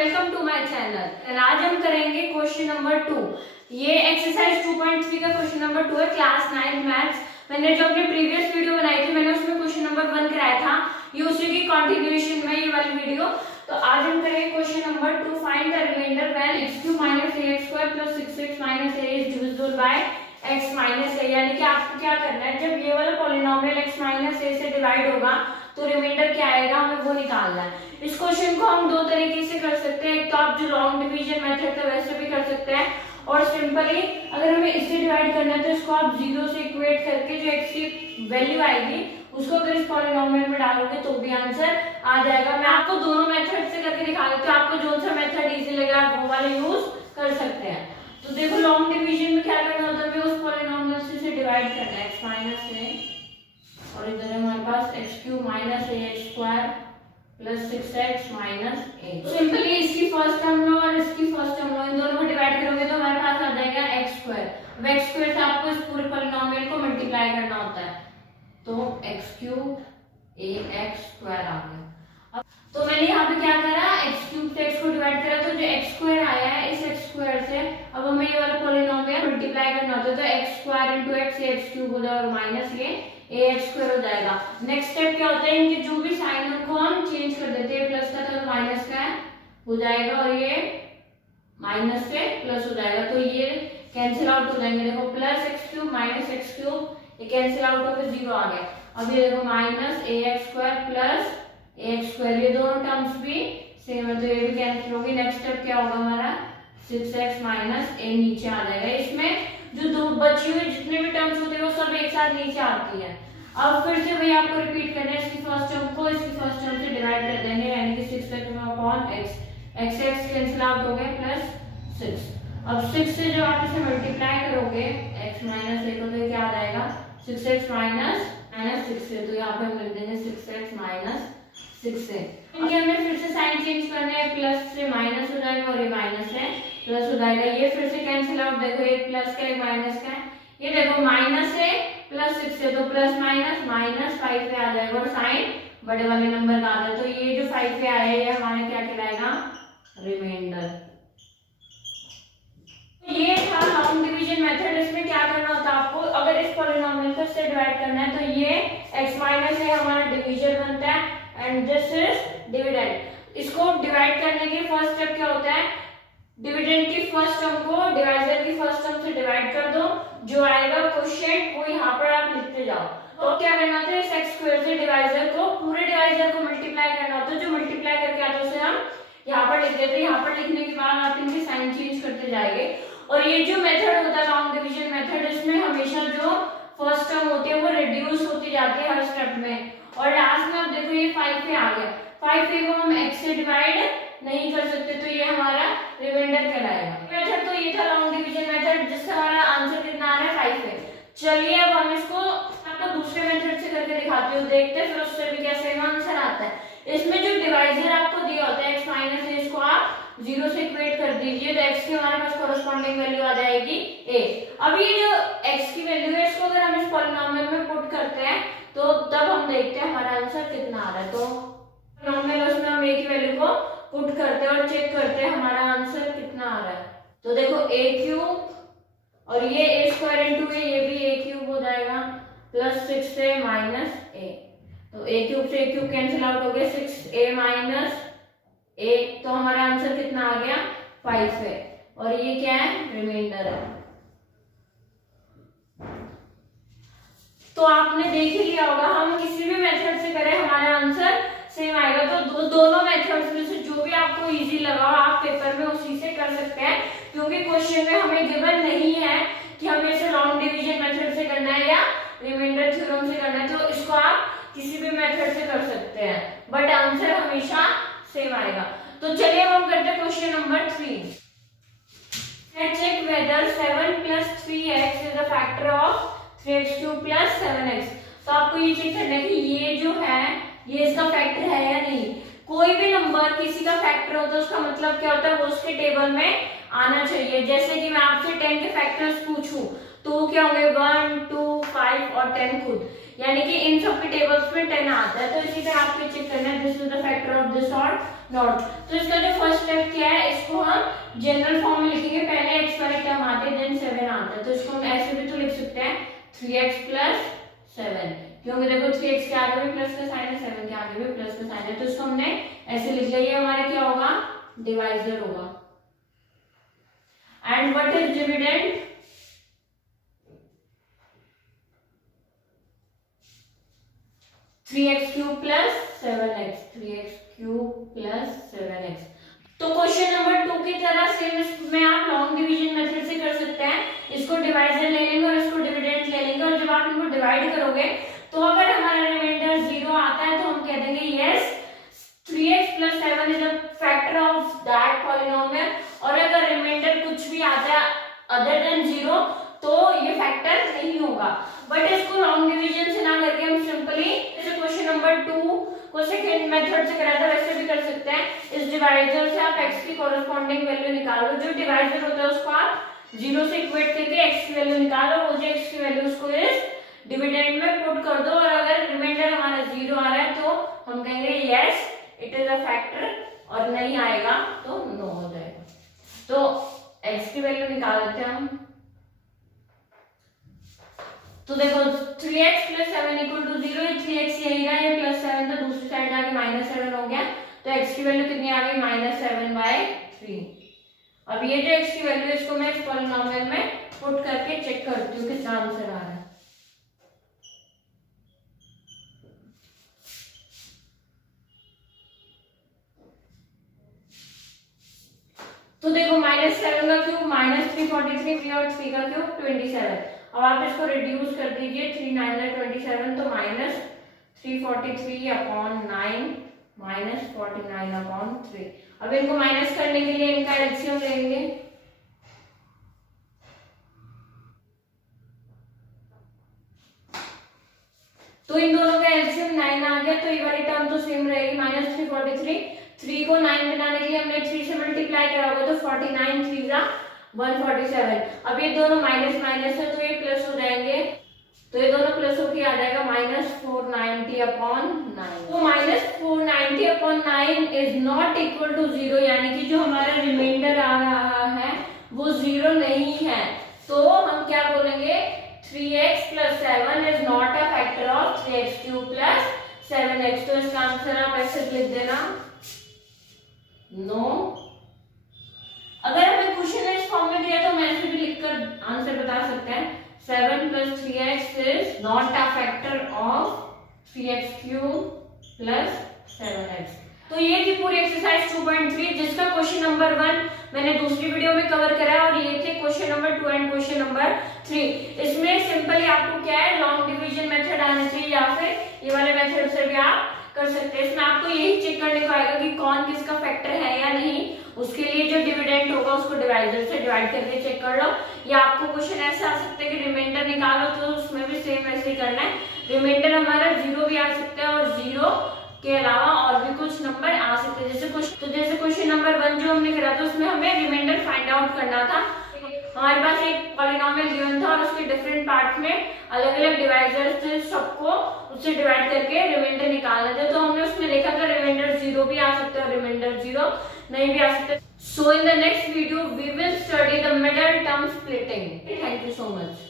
Welcome to my channel. आज हम करेंगे क्वेश्चन नंबर 2। ये एक्सरसाइज 2.3 का क्वेश्चन नंबर 2 है, क्लास 9 मैथ्स। मैंने जो अपनी प्रीवियस वीडियो बनाई थी मैंने उसमें क्वेश्चन नंबर 1 कराया था, ये उसी की कंटिन्यूएशन में ये वाली वीडियो। तो आज हम करेंगे question number 2, find the remainder when x3 - ax² + 6x - a is divisible by x - a। यानी कि आपको क्या करना है, जब ये वाला पॉलिनोमियल x - a से डिवाइड होगा तो रिमाइंडर क्या आएगा, हमें वो निकालना है। इस क्वेश्चन को हम दो तरीके से कर सकते हैं। एक तो आप जो लॉन्ग डिवीजन मेथड था वैसे भी कर सकते हैं, और सिंपली अगर हमें इससे डिवाइड करना है तो इसको आप 0 से इक्वेट करके जो x की वैल्यू आएगी उसको अगर इस पॉलिनोमियल में डालोगे तो भी आंसर आ जाएगा। मैं आपको दोनों मेथड से करके दिखा देती हूँ, आपको जो सा मेथड इजी लगे आप वो वाला यूज कर सकते हैं। तो देखो लॉन्ग डिवीजन में क्या करना होता है, उस पॉलिनोमियल से डिवाइड करना है x - a, और इधर हमारे पास x³ - ax² + 6x - a। Simply इसकी फर्स्ट टर्म लो और इसकी फर्स्ट टर्म लो, इन दोनों को डिवाइड करोगे तो हमारे पास आ जाएगा x²। अब x² से आपको इस पूरे पॉलिनोमियल को मल्टीप्लाई करना होता है, तो x³ ax² आ गया। अब तो मैंने यहाँ पे क्या करा, x³ से x को डिवाइड करा तो जो x² आया है इस x² से अब हमें ये वाला पॉलिनोमियल मल्टीप्लाई करना होता है, तो x² × x x³ हो जाएगा और माइनस ये ax² हो जाएगा। नेक्स्ट स्टेप क्या होता है, इनके जो भी साइन उनको हम चेंज कर देते हैं, प्लस का था तो माइनस का हो जाएगा और ये माइनस से प्लस हो जाएगा, तो ये कैंसिल आउट हो जाएंगे। देखो +x³ - x³ ये कैंसिल आउट होकर 0 आ गया। अब ये देखो -ax² + ax², ये दोनों टर्म्स भी सेम है तो ये भी कैंसिल होगी। नेक्स्ट स्टेप क्या होगा हमारा, 6x - a नीचे आ जाएगा। इसमें जो दो बची हुई जितने भी टर्म्स होते हैं वो सब एक साथ नीचे आती है। अब फिर से वही आपको रिपीट करना है, इसकी फर्स्ट टर्म को इसकी फर्स्ट टर्म से डिवाइड कर देंगे, यानी कि 6x/x x कैंसिल आउट हो गए +6। अब 6 से जब आप इसे मल्टीप्लाई करोगे x - a को तो क्या आ जाएगा 6x - 6, तो यहाँ पे हम लिख देंगे 6x - 6। ये हमें फिर से साइन चेंज करना है, प्लस से माइनस हो जाएगा और ये माइनस है प्लस हो जाएगा, ये फिर से कैंसिल आउट। देखो एक प्लस का एक माइनस का, ये देखो माइनस है +6 से तो प्लस माइनस -5 पे आ जाएगा और साइन बड़े वाले नंबर का आ जाएगा, तो ये जो 5 पे आया है ये हमारे क्या कहलाएगा, रिमाइंडर। ये था लॉन्ग डिवीजन मेथड। इसमें क्या करना होता है आपको, अगर इस पॉलिनोमियल को इससे डिवाइड करना है तो ये x - a हमारा डिवीजर बनता है एंड दिस इज डिविडेंड। इसको डिवाइड करने के फर्स्ट स्टेप क्या होता है, डिविडेंड की फर्स्ट टर्म को डिवाइजर की फर्स्ट टर्म से डिवाइड कर दो, जो आएगा क्वोशिएंट वो यहाँ पर आप लिखते जाओ। तो क्या करना होता है, इस x² से डिवाइजर को पूरे डिवाइजर को मल्टीप्लाई करना होता है, जो मल्टीप्लाई करके आता है उसे हम यहाँ पर लिख देते हैं। यहाँ पर लिखने के बाद आप इनके साइन चेंज करते जाएंगे। और ये जो मेथड होता है लॉन्ग डिवीजन मेथड, इसमें हमेशा जो फर्स्ट टर्म होती है वो रिड्यूस होती जाती है हर स्टेप में, और लास्ट में आप देखो ये 5 पे आ गया। 5 पे को हम x से डिवाइड नहीं कर सकते तो ये हमारा रिमाइंडर कहलाएगा। मेथड तो ये था लॉन्ग डिवीजन मेथड, जिससे हमारा आंसर कितना आ रहा है 5 है। चलिए अब हम इसको आपको दूसरे मेथड से करके दिखाती हूँ, देखते हैं फिर उससे भी कैसे आंसर आता है। इसमें जो डिवाइजर आपको दिया होता है x - a, इसको आप 0 से इक्वेट कर दीजिए तो x की हमारे पास कोरस्पॉन्डिंग वैल्यू आ जाएगी a। अब ये जो x की वैल्यू है इसको अगर हम इस पॉलिनोमियल में पुट करते हैं तो तब हम देखते हैं हमारा आंसर कितना आ रहा है। तो पॉलिनोमियल उसमें हम a की वैल्यू को पुट करते हैं और चेक करते हैं हमारा आंसर कितना आ रहा है। तो देखो a³ और ये a² × a, ये भी a³ हो जाएगा +6 से -a, तो a³ से a³ कैंसिल आउट हो गया 6a - a, तो हमारा आंसर कितना आ गया 5 है, और ये क्या है, रिमाइंडर है। तो आपने देख ही लिया होगा, हम किसी भी मेथड से करें हमारा आंसर सेम आएगा। तो दोनों मेथड्स में से जो भी आपको इजी लगा आप पेपर में उसी से कर सकते हैं, क्योंकि क्वेश्चन में हमें गिवन नहीं है कि हमें इसे लॉन्ग डिवीजन मेथड से करना है या रिमाइंडर थ्योरम से करना है, तो इसको आप किसी भी मेथड से कर सकते हैं बट आंसर हमेशा सेम आएगा। तो चलिए अब हम करते हैं question number 3। Let's check whether 7 + 3x is the factor of 3x³ + 7x। तो आपको ये चेक करना है कि ये जो है ये इसका फैक्टर है या नहीं। कोई भी नंबर किसी का फैक्टर होता है उसका मतलब क्या होता है, वो उसके टेबल में आना चाहिए। जैसे कि मैं आपसे 10 के फैक्टर्स पूछूं तो क्या होंगे 1, 2, 5 और 10 खुद, यानी कि इन सब के टेबल्स में 10 आता है। तो इसी तरह आपको चेक करना है this is the factor of this और नॉट। तो इसका जो फर्स्ट स्टेप क्या है, इसको हम जनरल फॉर्म में लिखेंगे, पहले x वाले टर्म आते हैं देन 7 आता है। तो इसको हम ऐसे भी तो लिख सकते हैं 3x + 7, क्योंकि देखो 3x के आगे भी प्लस का साइन है, 7 के आगे भी प्लस का साइन है। तो इसको हमने ऐसे लिख लिया, ये हमारा क्या होगा, डिवाइजर होगा। And what is dividend, 3x³ + 7x, 3x³ + 7x। तो क्वेश्चन नंबर 2 की तरह सेम इसमें आप लॉन्ग डिवीजन मेथड से कर सकते हैं। इसको डिवाइजर ले लेंगे और इसको डिविडेंड ले लेंगे, और जब आप इनको डिवाइड करोगे तो अगर हमारा रिमाइंडर 0 आता है तो हम कह देंगे yes 3x + 7 is the factor of that polynomial, और अगर रिमाइंडर कुछ भी आता है अदर देन 0 तो ये फैक्टर नहीं होगा। बट इसको लॉन्ग डिवीजन से ना करके हम सिंपली जैसे क्वेश्चन नंबर 2 को सेकंड मेथड से कराया था वैसे भी कर सकते हैं। इस डिवाइजर से आप x की कॉरेस्पॉन्डिंग वैल्यू निकालो, जो डिवाइजर होता है उसको आप 0 से इक्वेट करके x की वैल्यू निकालो, वो जो x की वैल्यू उसको इस डिविडेंड में पुट कर दो, और अगर रिमाइंडर हमारा 0 आ रहा है तो हम कहेंगे yes it is a factor, और नहीं आएगा तो नो हो जाएगा। तो x की वैल्यू निकाल लेते हैं हम। तो देखो 3x + 7 = 0, ये 3x यही रहा, ये +7 था, दूसरी साइड आके -7 हो गया, तो x की वैल्यू कितनी आ गई, -7/3। अब ये जो x की वैल्यू है इसको मैं इस पॉलिनोमियल में पुट करके चेक करती हूँ कितना आंसर आ रहा है। तो देखो -7 का क्यूब -343 और 3 का क्यूब 27। अब आप इसको रिड्यूस कर दीजिए, 3 9 27, तो -343/9 -49/3। अब इनको माइनस करने के लिए इनका एलसीएम लेंगे। तो इन दोनों का एलसीएम 9 आ गया, तो ये वाली टर्म तो सेम रहेगी, -343। 3 को 9 बनाने के लिए हमने 3 से मल्टीप्लाई करा होगा, तो 49 3 × 147। अब ये दोनों माइनस माइनस है तो ये प्लस हो जाएंगे, तो ये दोनों प्लस होके आ जाएगा -490/9। तो -490/9 इज नॉट इक्वल टू 0, यानी कि जो हमारा रिमाइंडर आ रहा है वो 0 नहीं है। तो हम क्या बोलेंगे, 3x + 7 is not a factor of 3x³ + 7x। तो इसका आंसर आप ऐसे लिख देना नो। अगर हमें क्वेश्चन इस फॉर्म में दिया तो हम ऐसे भी लिखकर आंसर बता सकते हैं, 7 + 3x is not a factor of 3x³ + 7x। तो ये थी पूरी एक्सरसाइज 2.3, जिसका क्वेश्चन नंबर 1 मैंने दूसरी वीडियो में कवर करा है, और ये थे question number 2 and question number 3। इसमें सिंपली आपको क्या है, लॉन्ग डिवीजन मेथड आना चाहिए, या फिर ये वाले मेथड से भी आप कर सकते हैं। इसमें आपको यही चेक करने को आएगा कि कौन किसका फैक्टर है या नहीं। उसके लिए जो डिविडेंड होगा उसको डिवाइजर से डिवाइड करके चेक कर लो, या आपको क्वेश्चन ऐसे आ सकते हैं कि रिमाइंडर निकालो, तो उसमें भी सेम ऐसे ही करना है। रिमाइंडर हमारा 0 भी आ सकता है, और 0 के अलावा और भी कुछ नंबर आ सकते हैं। जैसे क्वेश्चन नंबर 1 जो हमने करा था उसमें हमें रिमाइंडर फाइंड आउट करना था। हमारे पास एक पॉलिनोमियल गिवन था और उसके डिफरेंट पार्ट्स में अलग अलग डिवाइजर्स थे, सबको उससे डिवाइड करके रिमाइंडर निकालना था। तो हमने उसमें देखा था रिमाइंडर 0 भी आ सकता है और रिमाइंडर 0 नहीं भी आ सकता। So in the next video we will study the middle term splitting. Thank you so much.